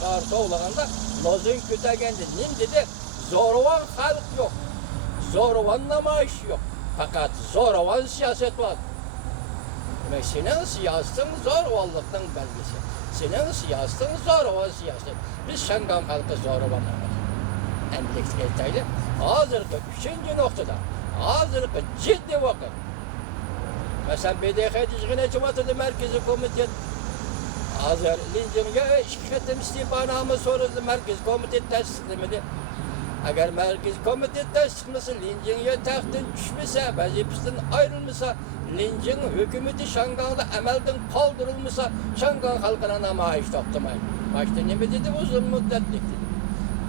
şartı olağında Lozun kütegendi. Nin dedi, zorvan halk yok. Zorvan namayış yok. Fakat zorvan siyaset var. Demek senin siyasetin zorvallıktan belgesi. Senin siyasetin zorvan siyaset. Biz Şangan halkı zorvan namayış. Endeksteyli. Hazırki 3. noktada. Hazırki ciddi vakit. Mesela BDH dizgine çıkmadı merkezi komitet. Hazır Lincoln'a şikayetim istifanamı soruldu merkez komitet tasdiklemedi. Eğer merkez komitet tasdiklemesi Lincoln'a tahtın düşmese, vazifesinden ayrılmasa, Lincoln hükümeti Şangan'da emelden kaldırılmasa, Şangan halkına namayış toptamayın. Başta ne dedi uzun müddetlik dedi.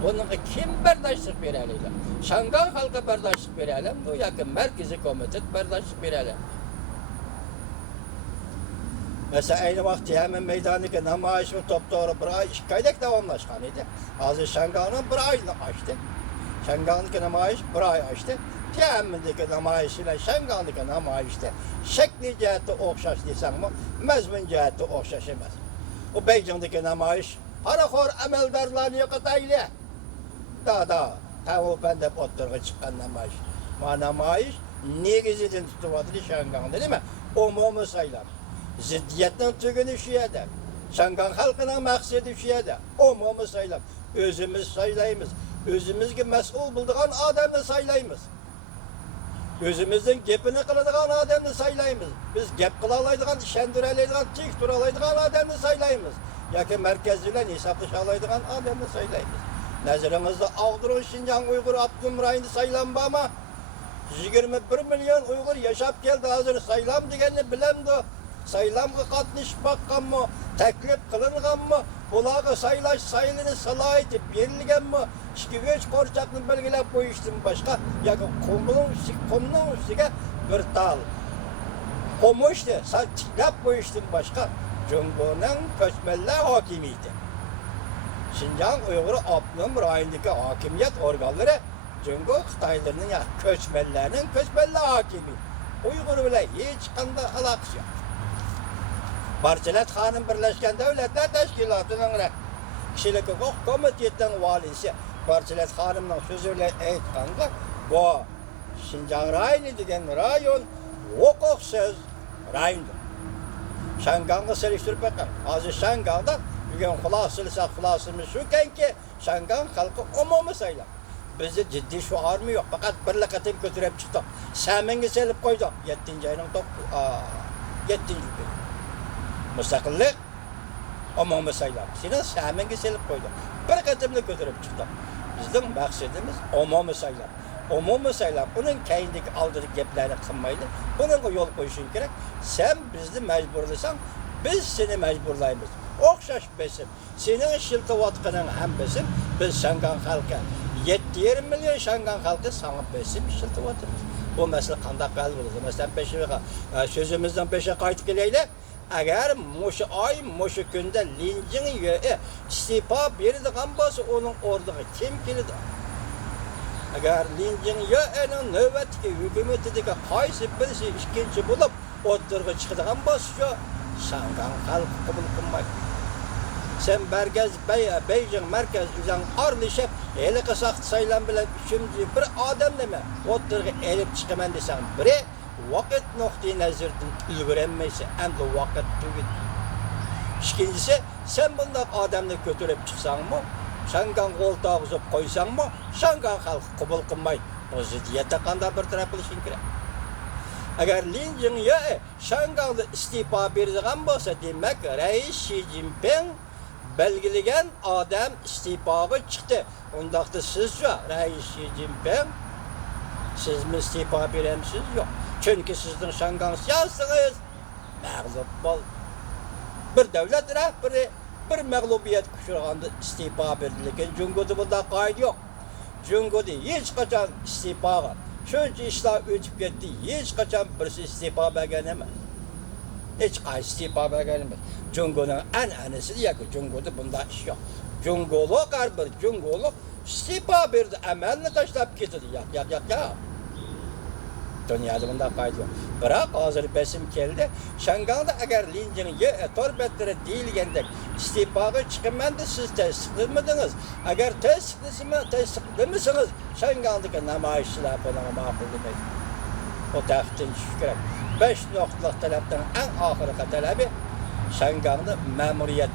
Onun kim berdاشlık verelim? Şangan halka berdاشlık verelim. Bu yakın merkezi komitet berdاشlık verelim. Mesela aynı vakti hemen meydandaki namayış ve top doğru bir ay şikayet devamlaşkan idi. Hazır Şangan'ın bir ayını açtı. Şangan'daki namayış bir ay açtı. Teemmindeki namayış ile Şangan'daki namayışta şekli cihette okşaş desem mi? Mezmun cihette okşaş emez. O Beijing'deki namayış harakhor emeldarlarını yakıtaylı. Da. Tavu bende oturga çıkan namayış. Ma namayış negiziden tutuvadır Şangan'da değil mi? Umumu sayılar. Ziddiyetten tügünü şu yerde. Şangan halkının maksidi şu yerde. Umumu sayılar. Özümüz sayılayımız. Özümüzge mesul bulduğun adamını sayılayımız. Özümüzün gepini kıladığın adamını sayılayımız. Biz gep kılalaydıgan, işendirelaydıgan, tik duralaydıgan adamını sayılayımız. Yaki merkezliyle hesaplaşalaydıgan adamını sayılayımız. Nezirinizde Ağdurun Şincan Uygur Abdülmüray'ını sayılan ama 21 milyon Uygur yaşap geldi hazır sayılam digenini bilemdi. Sayılamga katmış bakkan mı, teklif kılıngan mı, bulağı sayılaş sayılını salah etip verilgen mi, şiküveç korçakını belgelep koyuştum başka, ya komunun üstüge bir dal. Komu işte, tiklep koyuştum başka, Cumhur'un köçmeller hakimiydi. Şincan Uygur Abdülmür rayındaki hakimiyet organları, Cumhur Xitaylarının ya köçmellerinin köçmeller hakimi. Uygur bile hiç kanda alakası yok. Barçelet Hanım Birleşken Devletler Teşkilatı'nın kişilik hukuk komitetinden valisi Barçelet Hanım'ın sözüyle aytganda bu Şinjan rayonu degen rayon hukuksuz rayondur. Şangan'ı seliştirip bakın. Hazır Şangan'da bugün hulasımız şuken ki Şangan halkı umumu sayılar. Bizde ciddi şuar mı yok. Fakat bir katim götürüp çıktık. Semengi selip koyduk. 7. ayının 7. gün. Müstakillik umumu sayılar. Sine semengi selip koyduk. Bir katimle götürüp çıktık. Bizim maksadımız umumu sayılar. Umumu sayılar. Bunun keyindeki aldığı geplerini kılmaydı. Bunun yol koyuşun gerek. Sen bizi mecburlaysan biz seni mecburlayımız. Okşaş besim. Senin şiltivatkının hem besim. Biz Şangan halkı 7 milyon Şangan halkı sana besim şiltivatımız. Bu mesele kandak belli olur. Mesela sözümüzden peşe kayıt geleyle. Eğer muşu ay, muşu günde Lincoln istifa verildiğin bolsa onun orduğı kim kelidi? Eğer Lincoln yö'nün növbetki hükümetideki qaysi birisi işkinci bulup orduğa çıkıdığın bolsa Şangan halkı kabul kılmaydı. Sen Beijing merkez üzerine arlaşıp eli kısak sayılan bilen şimdi bir adam deme orduğa elip çıkaman desen biri vakit noktayı nazardan ilgilenmeyse hem de vakit tügün. İkincisi sen bundan adamını götürüp çıksan mı? Şangan koltuğa uzup koysan mı? Şangan halkı kabul kılmaydı. O ziddiyette kanda bir taraf kılışın gerek. Eğer Lincoln Şangan'da istifa verdiğin bolsa demek Reis Xi Jinping belgilegen adam istifaga çıktı. Ondaqda siz ya Reis Xi Jinping siz mi istifa veremsiz? Yok. Çünkü sizin Şangan siyasınız mağlup bol. Bir devlet rehberi bir mağlubiyet kuşurğanda istifa verilirken Cumhur'da bunda kaydı yok. Cumhur'da hiç kaçan istifaga şunca işler ötüp gitti. Hiç kaçan birisi istifa vergenemez. Hiç istifa vergenemez. Cumhur'un en enesi diye ki Cumhur'da bunda iş yok. Cumhur'lu bir Cumhur'lu istifa verdi. Emelini taşlayıp gitti. Ya. Dünyada bunda kaydı yok. Bırak hazır besim geldi. Şanganda eğer Linjin'e torbetlere değilgendek istifaga çıkımen de siz tesliklmediniz. Eğer tesliklmişsiniz Şangandaki namayişçiler buna makul demek. O tahtin şükürek. 5 noktalık talepten en ahırka talebi Şanganda memuriyet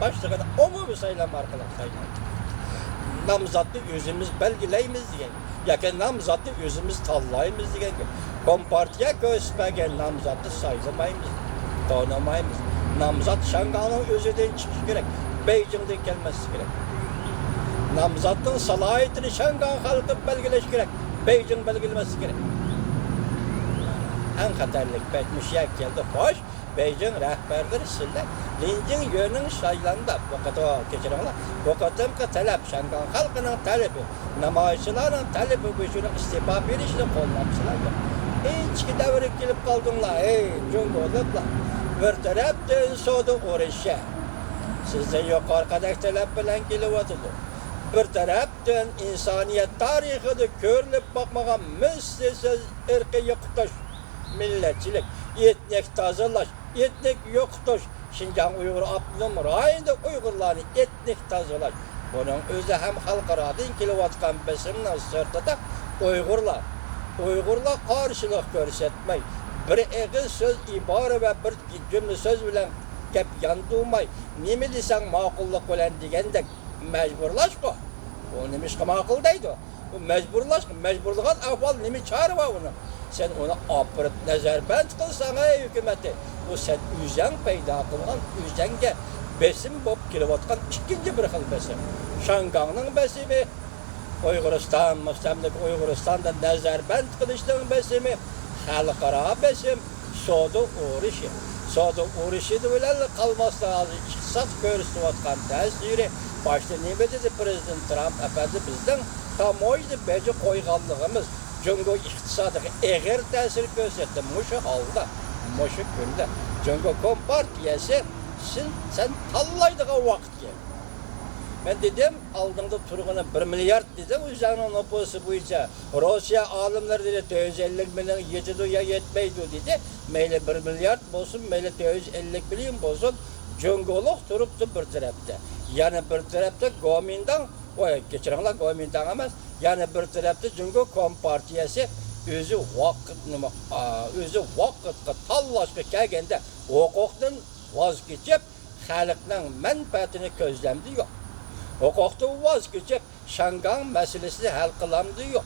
başlığına umumi sayılan arkadaş sayılan. Namzatlı özümüz belgileyimiz diyen. Yakın namzatlı özümüz tallayımız diyen. Kompartiya göstergen namzatlı sayılamayımız. Tanımayımız. Namzat Şanghan'ın özüden çıkış gerek. Beijing'den gelmesi gerek. Namzatın salayetini Şanghan halkı belgileş gerek. Beijing belgelemesi gerek. En hatarlık betmiş yak geldi. Hoş. Beijing rehberleri sizler. Linjin yönün sayılanında vakıta geçirenler. Vakıtımki talep, Şanghan halkının talebi, namayışçıların talebi gücünü istifa verişini kullanmışlar. Hiçki devre gelip kaldınlar. Ey Cumhurluklar. Bir taraftan soğudu uğraşı. Sizden yukarıdaki talep bilen geliyordu. Bir taraftan insaniyet tarihini körlüp bakmağa müstesiz ırkı yıktaş. Milletçilik, etnik tazılaş, etnik yoktuş. Şinjan Uygur Abdülhamid rayında Uygurların etnik tazılaş. Bunun özü hem halkaradan kilovatkan besimden sırtıda Uygurlar. Uygurlar karşılık görsetmey. Bir eğil söz, ibare ve bir cümle söz bilen gep yandırmay. Nemi desen makulluk bilen degendek mecburlaş bu. O nemiş ki makul deydi o. Mecburluğun ahval nemi çağrı var onu. Sen onu apırıp nezarbent kılsan ey hükümeti. Bu sen üzen peyda kılgan, üzenge besim bop kilovatkan ikinci bir hıl besim. Şanghan'ın besimi, Uyguristan, Müstemlik Uyguristan'da nezarbent kılıştığın besimi, halkara besim, soğudu uğruşu. Soğudu uğruşu da öyle kalması lazım. İktisat görüştüvatkan tesiri. Başta ne dedi Prezident Trump efendi bizden kamuoydu bece koyganlığımız. Çünkü iktisadık eğer tesir gösterdi muşu halda, muşu günde. Çünkü kompartiyası sen tallaydığı vakit geldi. Ben dedim aldığında turğuna 1 milyar dedim üzerine nüfusu boyunca Rusya alimler dedi 250 milyon yetiyor ya yetmeydi dedi. Meyle 1 milyar olsun meyle 250 milyon olsun. Cungoluk turuptu bir tarafta. Yani bir tarafta Gomin'dan geçirenler Gomin'dan ama yani bir tarafta Cungo Kompartiyası özü vakit tallaşkı kelgende hukuktan vazgeçip halkın menfaatini gözlemdi yok. Hukuktan vazgeçip Şanghan meselesini hal kılamdı yok.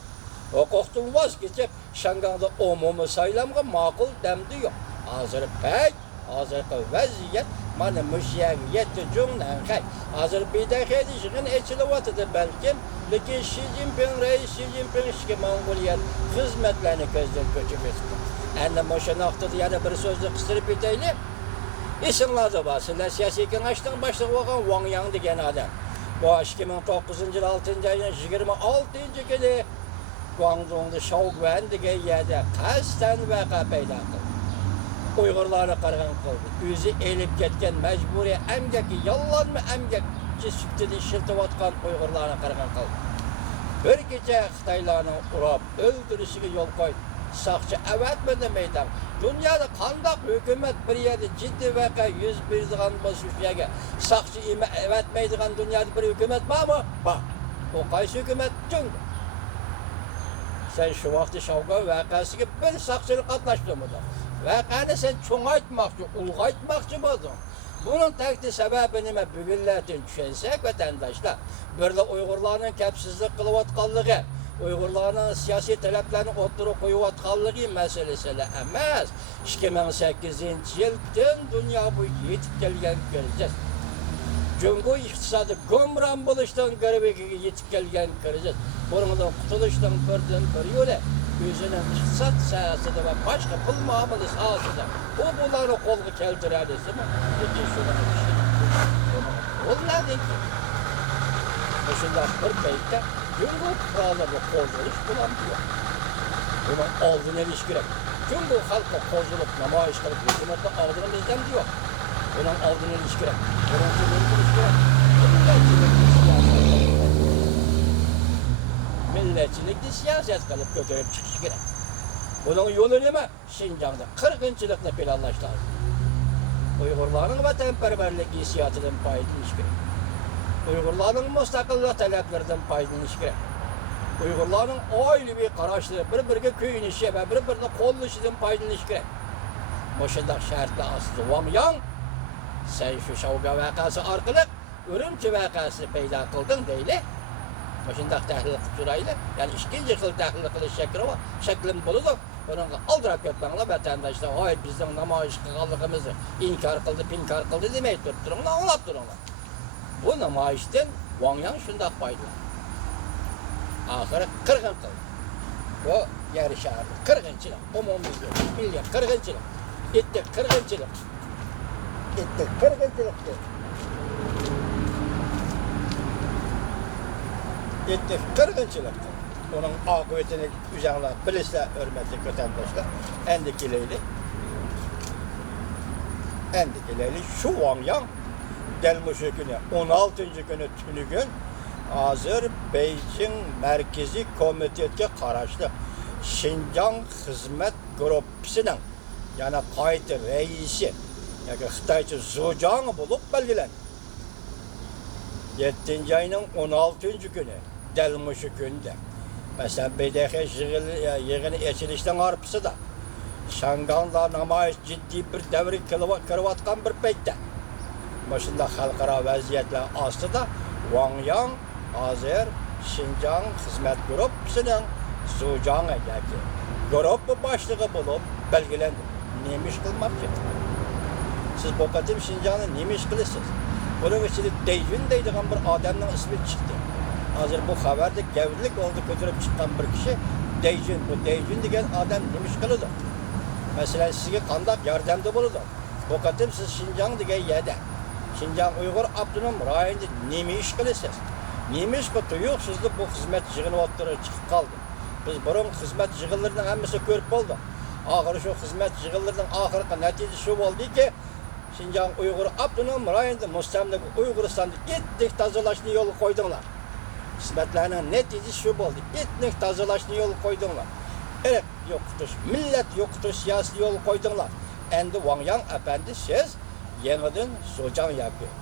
Hukuktan vazgeçip Şanghan'da umumi sayılamga makul demdi yok. Hazırki vaziyet mana müşahiyeti cümlen hay. Hazır bir de hedişin içilivatıdı belki. Lakin Xi Jinping, Reis Xi Jinping işki Mongoliya hizmetlerini gözden geçirmişti. Anne şu noktada yani bir sözü kıstırıp biteyli. İsimladı basınlar siyasi kengaştan başlığı olan Wang Yang degen adam. Bu 2009 yıl 6. ayın 26. günü Guangdong'da Shaoguan degen yerde kasten vaka peyda kıldı. Uygurlarını qarğan qıldı. Özü elib ketken mecburi emgeki, yallanma emgekçi süktini işiltivatkan Uygurlarını qarğan qıldı. Bir gece Xitaylarını urab, öldürüşüge yol koydu. Saqçı əvətmədi meydan. Dünyada qandaq hükümet bir yerde ciddi vaka yüz birdiğen basışyaga. Saqçı əvətmeydiğen dünyada bir hükümet var mı? Bak. O qaysı hükümet? Çünkü. Sen şu vakti Şavqa vakasıga bir saqçılık qatnaşdırmadın. Vakani sen çoğaytmakçı, ulğaytmakçı buldun. Bunun tekli sebebi nime bugünlerden düşünsek vatandaşlar. Böyle Uygurların kapsızlık kılıvatkallığı, Uygurların siyasi taleplerini oturup koyuvatkallığı meselesi emas. 2008 yıldan dünya bu yetip gelgen göreceğiz. Cumhur iktisadı gömran buluştan garibeki yetip gelgen göreceğiz. Bunun kurtuluştan bir yolu. Özünün iktisat sahasında ve başka pul muamelesi sahasında bunları kolgu keltirerisi mi? Peki şuna bir şey. Onlar değil ki. Şundan bir beytte Cumhur kuralları kozuluş bulamıyor. Bunun aldığına ilişkire. Cumhur halka kozulup namayiş kılıp hükümetle aldığını bizden diyor. Bunun aldığına ilişkire. Bunun ilişkire. Millet milliyetçilikni siyaset kılıp götürüp çıkışı gerek. Bunun yolu nima? Şinjan'da kırgınçılıkla planlaş lazım. Uygurların vatanperverlik hissiyatından faydalanish kerak. Uygurların müstakillik talaplaridan faydalanish kerak. Uygurların oileviy qarashlari, bir-biriga kuyinishi va bir-birini qo'llashidan foydalanish kerak. O'shandaq shartlar ostida Wang Yang Sayfi Shouga voqeasi orqali Urumchi voqeasini paydo qilding deyli. O'shandaq tahlil qilib turayli. Ya'ni ikkinchi xil tahlil qilish shaklim bo'ladi. Bununla aldırıp ketmanglar vatandaşlar, hayır bizden namoyish qilganligimizni inkar qildi demey turibdiringlar, anglab turinglar. Bu namoyishdan Wang Yang shundoq foydalanadi. Oxiri qirg'in qildi. Bu yer shaharda qirg'inchilik, umumiy milliy qirg'inchilik, etnik qirg'inchilik. Etnik qirg'inchilik. Etnik qirg'inchilik. Onun akıbetini üzerine bilirse hürmetli vatandaşlar, endikileyle şu Wang Yang gelmişi günü 16. günü tünügün Azerbaycan Merkezi Komitet'e karıştı. Şinjan Hizmet Grupsinin yani kayıt reisi yani Xitaycı Zhujiang bulup belgelendi. 7. ayının 16. günü gelmişi günde. Mesela BDH yığını açılıştan arpısı da Şangan'da namoyish ciddi bir devri kırıvatkan bir peytte. Başında halkara vaziyetler aslında Wang Yang Azer Şinjan Hizmet Grupsinin Zhujiang'a geldi. Grup başlığı bulup belgelendi. Neymiş kılmak ki? Siz bu kadar Şinjan'ı neymiş kılırsınız? Bunun içinde Deyjun deydiğin bir adamın ismi çıktı. Hazır bu haberde gevrilik oldu götürüp çıkan bir kişi Deyjun. Bu Deyjun degen adam neymiş kılıdı? Mesela size kandak yardımda bulundu. Bu kadar siz Şinjan degen yerde. Şinjan Uygur Abdunum rayonunda neymiş kılırsınız? Neymiş ki tuyuksuzlu bu hizmet yığını otları çıkıp kaldı. Biz burun hizmet yığınlarının hemmesi görüp oldu. Ahırı şu hizmet yığınlarının ahırı neticesi şu oldu ki Şinjan Uygur Abdunum rayonunda Müstemlik Uyguristan'da etnik tazılaşını yolu koydular. Hizmetlerinin neticesi şu oldu. Etnik tazılaşını yolu koydular. Evet yokutuş, millet yokutuş siyasi yolu koydular. Endi Wang Yang efendi siz yeniden Zhujiang yapıyor.